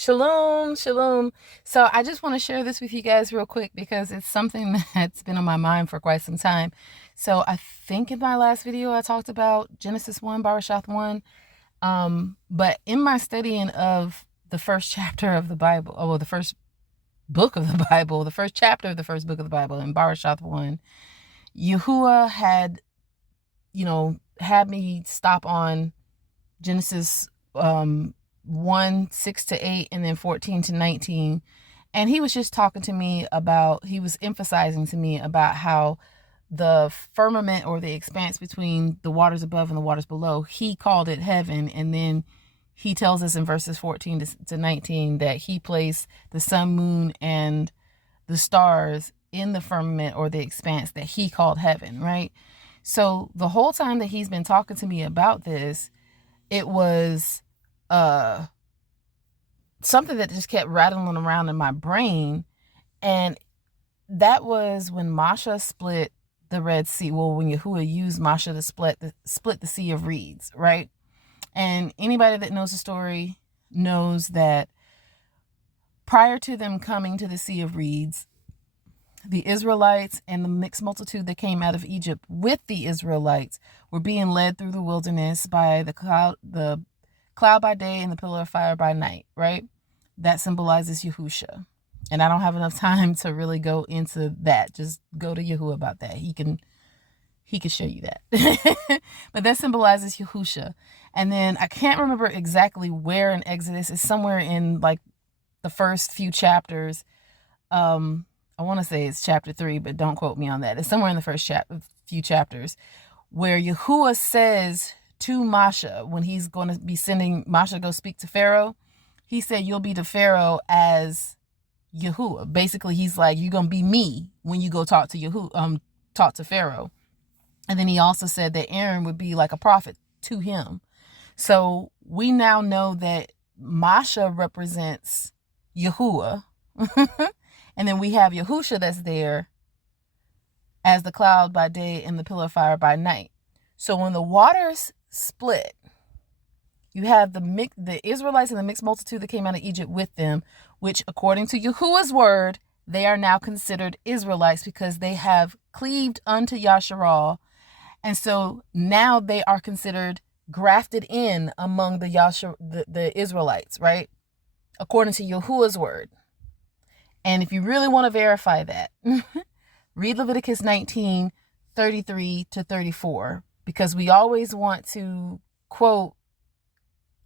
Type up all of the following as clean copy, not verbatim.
Shalom, shalom. So I just want to share this with you guys real quick because it's something that's been on my mind for quite some time. So I think in my last video I talked about Genesis 1, Barashath 1. But in my studying of the first chapter of the Bible, well, the first book of the Bible, the first chapter of the first book of the Bible in Barashath 1, Yahuah had me stop on Genesis 1, 6 to 8, and then 14 to 19. And he was just talking to me about, he was emphasizing to me about how the firmament or the expanse between the waters above and the waters below, he called it heaven. And then he tells us in verses 14 to 19 that he placed the sun, moon, and the stars in the firmament or the expanse that he called heaven, right? So the whole time that he's been talking to me about this, it was something that just kept rattling around in my brain. And that was when Masha split the Red Sea. Well, when Yahuah used Masha to split the Sea of Reeds, right? And anybody that knows the story knows that prior to them coming to the Sea of Reeds, the Israelites and the mixed multitude that came out of Egypt with the Israelites were being led through the wilderness by the cloud by day and the pillar of fire by night, right? That symbolizes Yahusha. And I don't have enough time to really go into that. Just go to Yahuah about that. He can show you that. But that symbolizes Yahusha. And then I can't remember exactly where in Exodus. It's somewhere in like the first few chapters. I want to say it's chapter 3, but don't quote me on that. It's somewhere in the first few chapters where Yahuah says to Masha, when he's going to be sending Masha to go speak to Pharaoh, he said, you'll be to Pharaoh as Yahuah. Basically, he's like, you're going to be me when you go talk to Pharaoh. And then he also said that Aaron would be like a prophet to him. So we now know that Masha represents Yahuah. And then we have Yahusha that's there as the cloud by day and the pillar of fire by night. So when the waters split, you have the Israelites and the mixed multitude that came out of Egypt with them, which according to Yahuah's word, they are now considered Israelites because they have cleaved unto Yasharal. And so now they are considered grafted in among the Israelites, right? According to Yahuah's word. And if you really want to verify that, read Leviticus 19, 33 to 34, because we always want to quote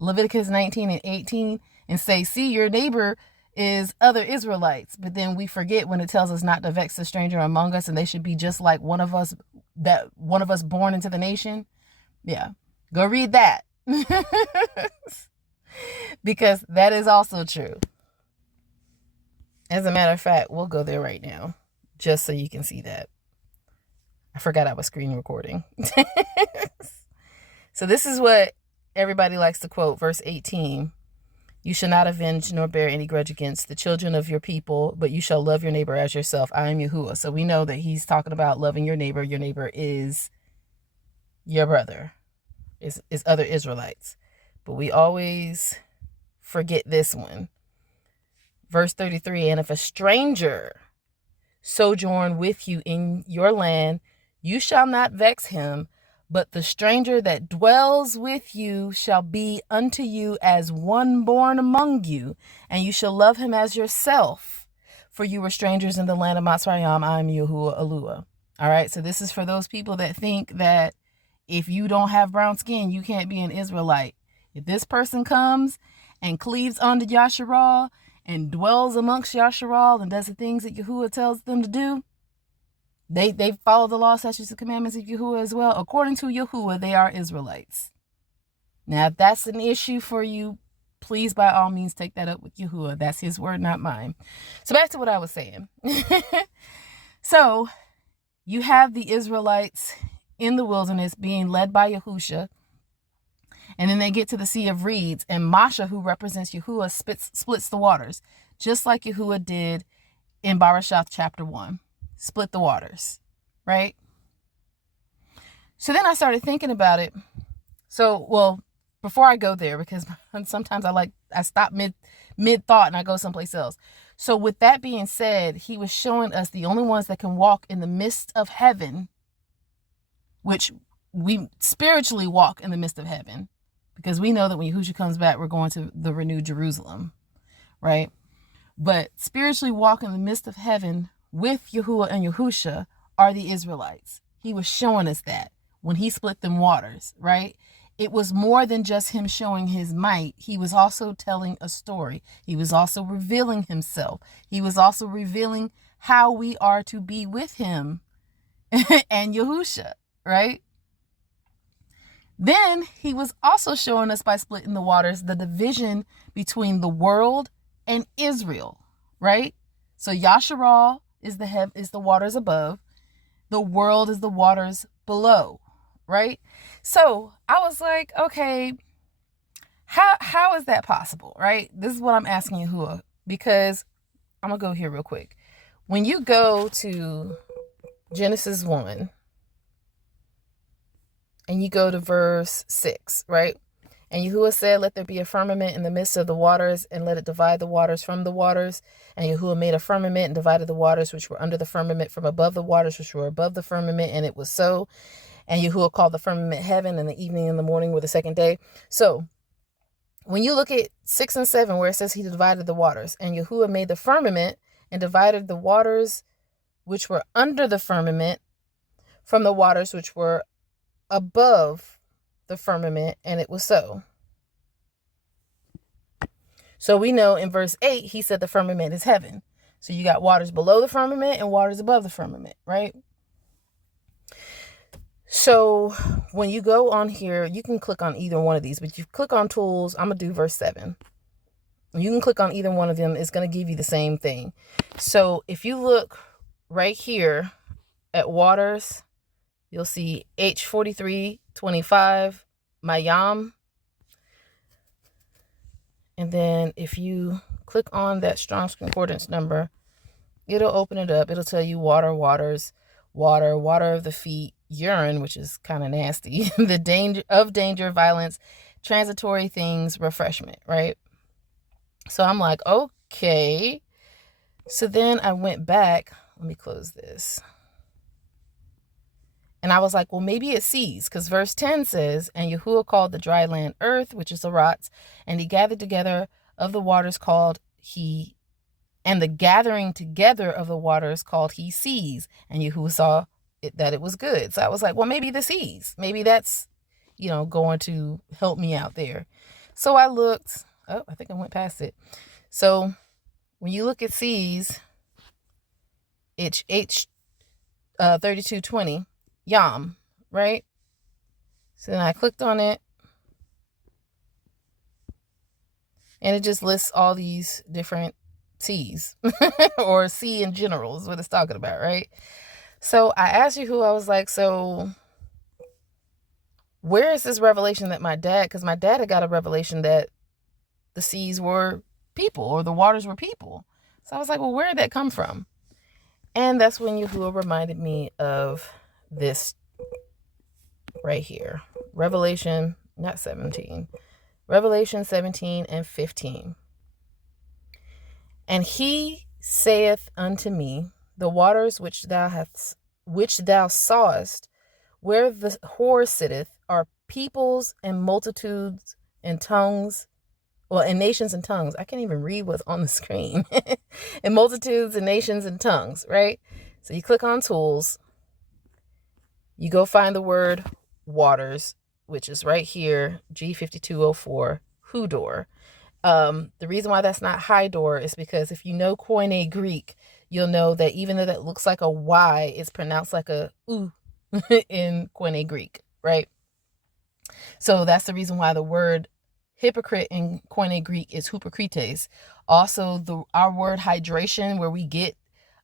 Leviticus 19 and 18 and say, see, your neighbor is other Israelites. But then we forget when it tells us not to vex the stranger among us and they should be just like one of us born into the nation. Yeah, go read that. Because that is also true. As a matter of fact, we'll go there right now, just so you can see that. I forgot I was screen recording. So this is what everybody likes to quote, verse 18. You shall not avenge nor bear any grudge against the children of your people, but you shall love your neighbor as yourself. I am Yahuah. So we know that he's talking about loving your neighbor. Your neighbor is your brother, is other Israelites. But we always forget this one. Verse 33, and if a stranger sojourn with you in your land, you shall not vex him, but the stranger that dwells with you shall be unto you as one born among you, and you shall love him as yourself, for you were strangers in the land of Mitzrayim. I am Yahuah Eluah. All right, so this is for those people that think that if you don't have brown skin, you can't be an Israelite. If this person comes and cleaves unto Yasharal and dwells amongst Yasharal and does the things that Yahuah tells them to do, they follow the law, statutes, and commandments of Yahuah as well. According to Yahuah, they are Israelites. Now, if that's an issue for you, please, by all means, take that up with Yahuah. That's his word, not mine. So back to what I was saying. So you have the Israelites in the wilderness being led by Yahusha. And then they get to the Sea of Reeds, and Masha, who represents Yahuah, splits the waters, just like Yahuah did in Barashath chapter 1. Split the waters, right? So then I started thinking about it. So, well, before I go there, because sometimes I stop mid thought and I go someplace else. So with that being said, he was showing us the only ones that can walk in the midst of heaven, which we spiritually walk in the midst of heaven, because we know that when Yahusha comes back, we're going to the renewed Jerusalem, right? But spiritually walk in the midst of heaven with Yahuah and Yahusha are the Israelites. He was showing us that when he split them waters, right? It was more than just him showing his might. He was also telling a story. He was also revealing himself. He was also revealing how we are to be with him and Yahusha, right? Then he was also showing us by splitting the waters the division between the world and Israel, right? So Yasharal is the waters above. The world is the waters below, right? So I was like, okay, how is that possible, right? This is what I'm asking Yahuah, because I'm going to go here real quick. When you go to Genesis 1 and you go to verse 6, right? And Yahuah said, let there be a firmament in the midst of the waters, and let it divide the waters from the waters. And Yahuah made a firmament and divided the waters which were under the firmament from above the waters which were above the firmament, and it was so. And Yahuah called the firmament heaven, and the evening and the morning were the second day. So when you look at 6 and 7, where it says he divided the waters, and Yahuah made the firmament and divided the waters which were under the firmament from the waters which were above the firmament, and it was so. So we know in verse 8, he said the firmament is heaven. So you got waters below the firmament and waters above the firmament, right? So when you go on here, you can click on either one of these, but you click on tools. I'm going to do verse 7. You can click on either one of them. It's going to give you the same thing. So if you look right here at waters, you'll see H4325, Mayam. And then if you click on that Strong's Concordance number, it'll open it up. It'll tell you water, waters, water of the feet, urine, which is kind of nasty, the danger, violence, transitory things, refreshment, right? So I'm like, okay. So then I went back. Let me close this. And I was like, well, maybe it sees, because verse 10 says, and Yahuah called the dry land earth, which is the rots, and he gathered together of the waters called he, and the gathering together of the waters called he seas. And Yahuah saw that it was good. So I was like, well, maybe the seas, maybe that's, going to help me out there. So I looked, I think I went past it. So when you look at seas, it's H3220. Yam, right? So then I clicked on it, and it just lists all these different seas or sea in general is what it's talking about, right? So I asked you I was like, so where is this revelation that because my dad had got a revelation that the seas were people or the waters were people. So I was like, well, where did that come from? And that's when Yahuah reminded me of this right here. Revelation 17 and 15. And he saith unto me, the waters which thou sawest, where the whore sitteth, are peoples and multitudes and tongues, and nations and tongues. I can't even read what's on the screen. And multitudes and nations and tongues, right? So you click on tools. You go find the word waters, which is right here, G5204, Hudor. The reason why that's not Hydor is because if you know Koine Greek, you'll know that even though that looks like a Y, it's pronounced like a U in Koine Greek, right? So that's the reason why the word hypocrite in Koine Greek is hypocrites. Also, our word hydration, where we get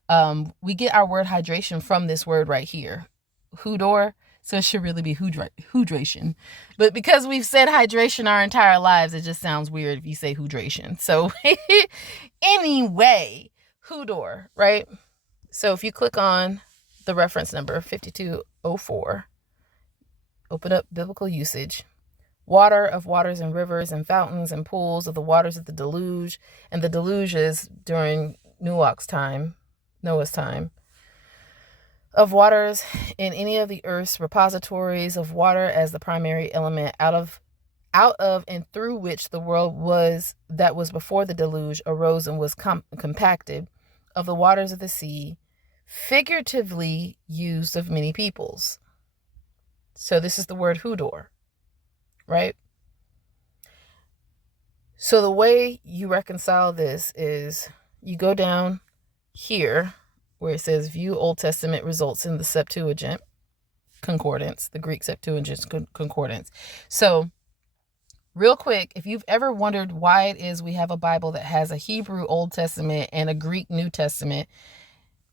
our word hydration from this word right here, Hudor. So it should really be hydration. But because we've said hydration our entire lives, it just sounds weird if you say hydration. So anyway, Hudor, right? So if you click on the reference number 5204, open up biblical usage water of waters and rivers and fountains and pools of the waters of the deluge. And the deluge is during Noah's time, of waters in any of the earth's repositories of water as the primary element out of and through which the world was that was before the deluge arose and was compacted, of the waters of the sea, figuratively used of many peoples. So this is the word Hudor, right? So the way you reconcile this is you go down here where it says view Old Testament results in the Septuagint concordance, the Greek Septuagint concordance. So real quick, if you've ever wondered why it is we have a Bible that has a Hebrew Old Testament and a Greek New Testament,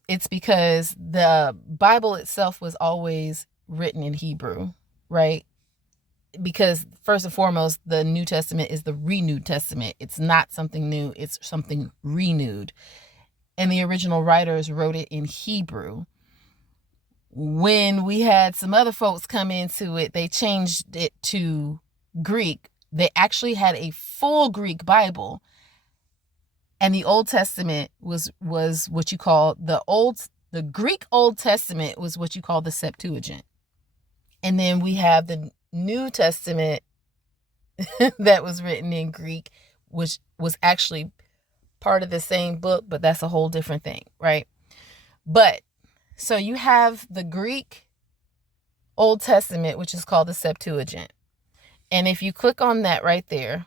it's because the Bible itself was always written in Hebrew, right? Because first and foremost, the New Testament is the renewed testament. It's not something new, it's something renewed. And the original writers wrote it in Hebrew. When we had some other folks come into it, they changed it to Greek. They actually had a full Greek Bible. And the Old Testament was what you call the Greek Old Testament was what you call the Septuagint. And then we have the New Testament that was written in Greek, which was actually part of the same book, but that's a whole different thing, right? But so you have the Greek Old Testament, which is called the Septuagint. And if you click on that right there,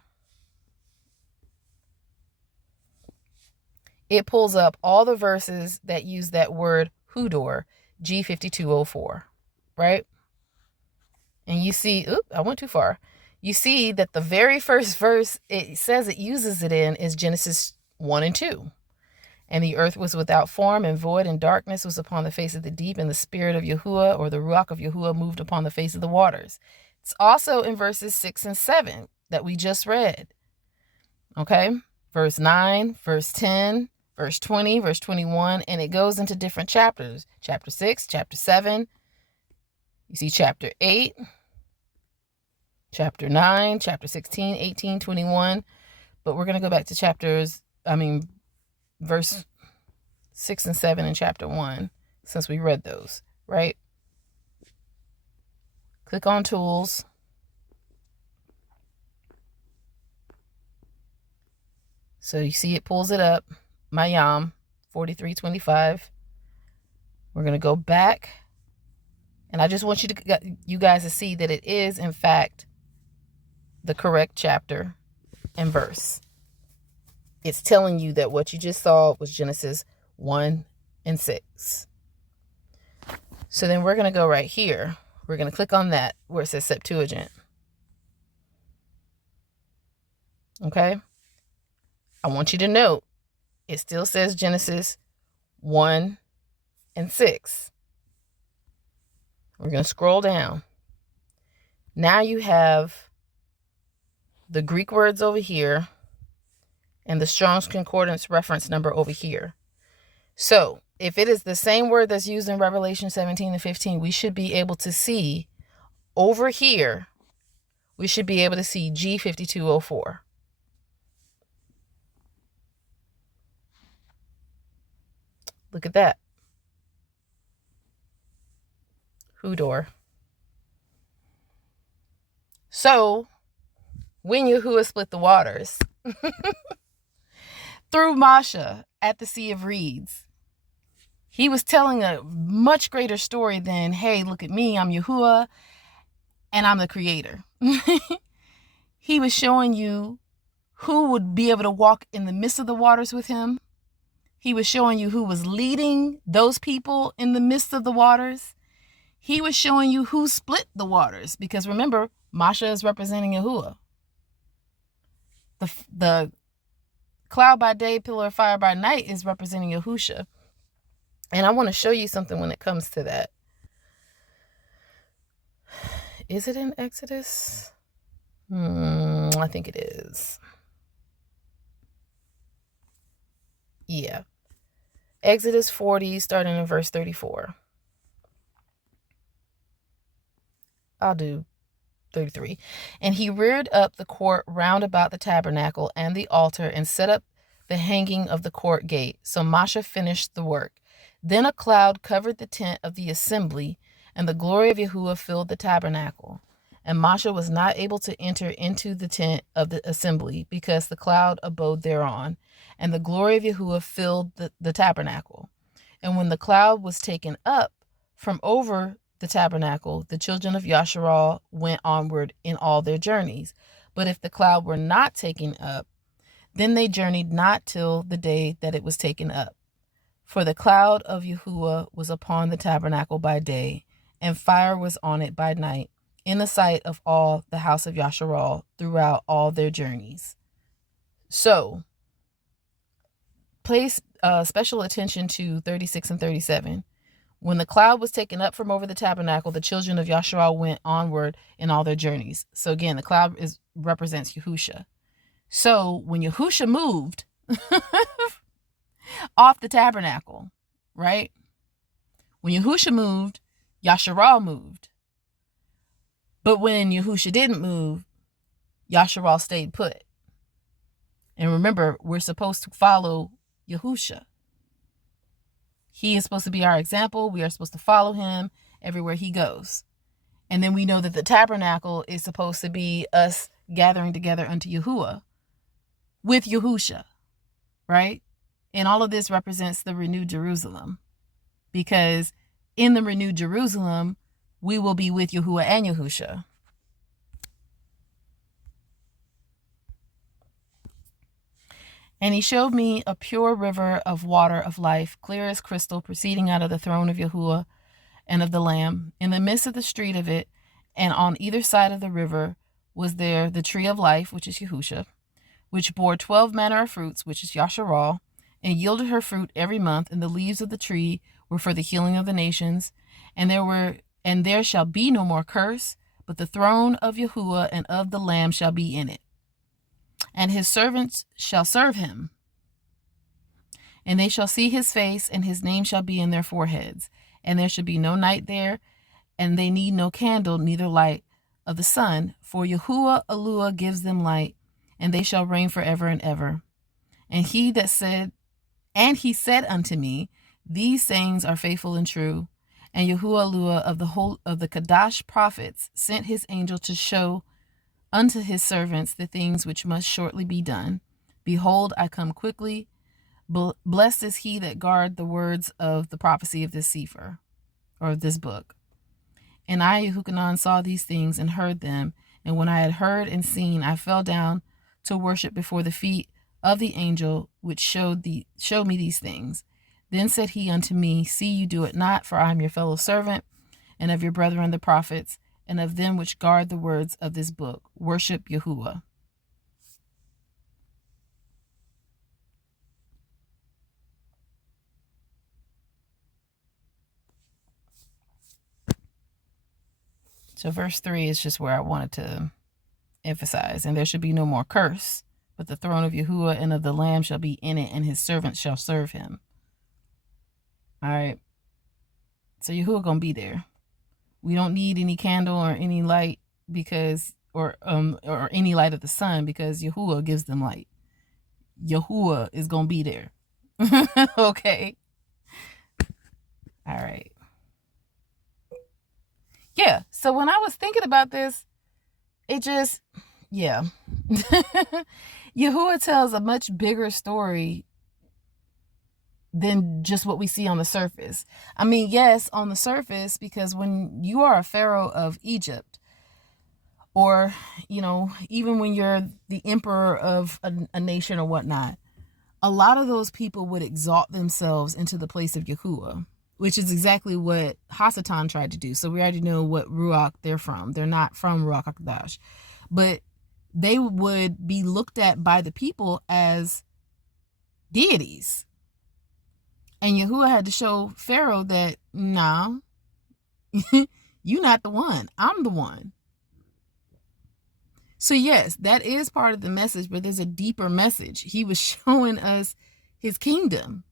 it pulls up all the verses that use that word Hudor, G5204, right? And you see, I went too far. You see that the very first verse it says it uses it in is Genesis 1 and 2. And the earth was without form and void, and darkness was upon the face of the deep, and the spirit of Yahuah, or the Ruach of Yahuah, moved upon the face of the waters. It's also in verses 6 and 7 that we just read. Okay? Verse 9, verse 10, verse 20, verse 21, and it goes into different chapters. Chapter 6, chapter 7. You see chapter 8, chapter 9, chapter 16, 18, 21. But we're going to go back to verse 6 and 7 in chapter 1, since we read those, right? Click on tools. So you see it pulls it up. Mayam 4325. We're going to go back. And I just want you guys to see that it is, in fact, the correct chapter and verse. It's telling you that what you just saw was Genesis 1 and 6. So then we're going to go right here. We're going to click on that where it says Septuagint. Okay? I want you to note, it still says Genesis 1 and 6. We're going to scroll down. Now you have the Greek words over here and the Strong's Concordance reference number over here. So if it is the same word that's used in Revelation 17 and 15, we should be able to see over here, we should be able to see G5204. Look at that. Hudor. So when Yahuah split the waters through Masha at the Sea of Reeds, he was telling a much greater story than, hey, look at me, I'm Yahuah, and I'm the creator. He was showing you who would be able to walk in the midst of the waters with him. He was showing you who was leading those people in the midst of the waters. He was showing you who split the waters. Because remember, Masha is representing Yahuah. The cloud by day, pillar of fire by night is representing Yahusha. And I want to show you something when it comes to that. Is it in Exodus? I think it is. Yeah. Exodus 40, starting in verse 34. I'll do 33. And he reared up the court round about the tabernacle and the altar and set up the hanging of the court gate. So Moshe finished the work. Then a cloud covered the tent of the assembly, and the glory of Yahuah filled the tabernacle. And Moshe was not able to enter into the tent of the assembly, because the cloud abode thereon, and the glory of Yahuah filled the tabernacle. And when the cloud was taken up from over the tabernacle, the children of Yasharal went onward in all their journeys. But if the cloud were not taken up, then they journeyed not till the day that it was taken up. For the cloud of Yahuah was upon the tabernacle by day, and fire was on it by night, in the sight of all the house of Yasharal throughout all their journeys. So, place special attention to 36 and 37. When the cloud was taken up from over the tabernacle, the children of Yasharal went onward in all their journeys. So again, the cloud represents Yahusha. So when Yahusha moved off the tabernacle, right? When Yahusha moved, Yasharal moved. But when Yahusha didn't move, Yasharal stayed put. And remember, we're supposed to follow Yahusha. He is supposed to be our example. We are supposed to follow him everywhere he goes. And then we know that the tabernacle is supposed to be us gathering together unto Yahuah with Yahusha, right? And all of this represents the renewed Jerusalem, because in the renewed Jerusalem, we will be with Yahuah and Yahusha. And he showed me a pure river of water of life, clear as crystal, proceeding out of the throne of Yahuah and of the Lamb. In the midst of the street of it, and on either side of the river, was there the tree of life, which is Yahusha, which bore 12 manner of fruits, which is Yasharal, and yielded her fruit every month. And the leaves of the tree were for the healing of the nations. And there shall be no more curse, but the throne of Yahuah and of the Lamb shall be in it. And his servants shall serve him, and they shall see his face, and his name shall be in their foreheads. And there shall be no night there, and they need no candle, neither light of the sun, for Yahuah Eluah gives them light, and they shall reign forever and ever. And he said unto me, these sayings are faithful and true. And Yahuah Eluah of the Kadash prophets sent his angel to show unto his servants the things which must shortly be done. Behold, I come quickly. Blessed is he that guard the words of the prophecy of this sefer, or of this book. And I, Yahuchanan, saw these things and heard them. And when I had heard and seen, I fell down to worship before the feet of the angel which showed me these things. Then said he unto me, see, you do it not, for I am your fellow servant, and of your brethren the prophets, and of them which guard the words of this book. Worship Yahuah. So verse 3 is just where I wanted to emphasize. And there should be no more curse, but the throne of Yahuah and of the Lamb shall be in it, and his servants shall serve him. All right. So Yahuah gonna be there. We don't need any candle or any light or any light of the sun, because Yahuah gives them light. Yahuah is gonna be there. Okay. All right. Yeah. So when I was thinking about this, it just, yeah. Yahuah tells a much bigger story than just what we see on the surface. I mean, yes, on the surface, because when you are a pharaoh of Egypt, or, even when you're the emperor of a nation or whatnot, a lot of those people would exalt themselves into the place of Yahuah, which is exactly what Hasatan tried to do. So we already know what Ruach they're from. They're not from Ruach HaKodesh. But they would be looked at by the people as deities. And Yahuah had to show Pharaoh that, nah, you're not the one. I'm the one. So yes, that is part of the message, but there's a deeper message. He was showing us his kingdom.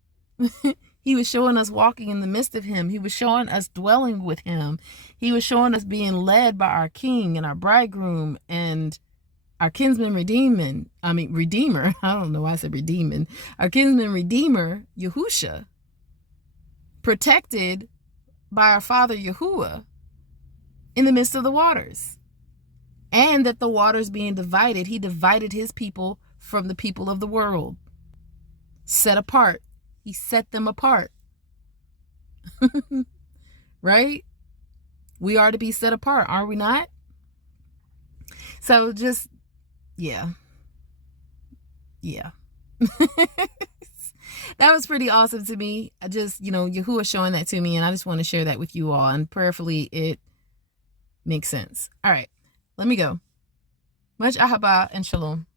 He was showing us walking in the midst of him. He was showing us dwelling with him. He was showing us being led by our king and our bridegroom and our kinsman redeemer. I don't know why I said redeeming. Our kinsman redeemer, Yahusha, protected by our father Yahuah in the midst of the waters. And that the waters being divided, he divided his people from the people of the world. Set apart. He set them apart. Right? We are to be set apart, are we not? So just, yeah. That was pretty awesome to me. I just, Yahuah showing that to me, and I just want to share that with you all, and prayerfully it makes sense. All right, let me go. Much ahaba and shalom.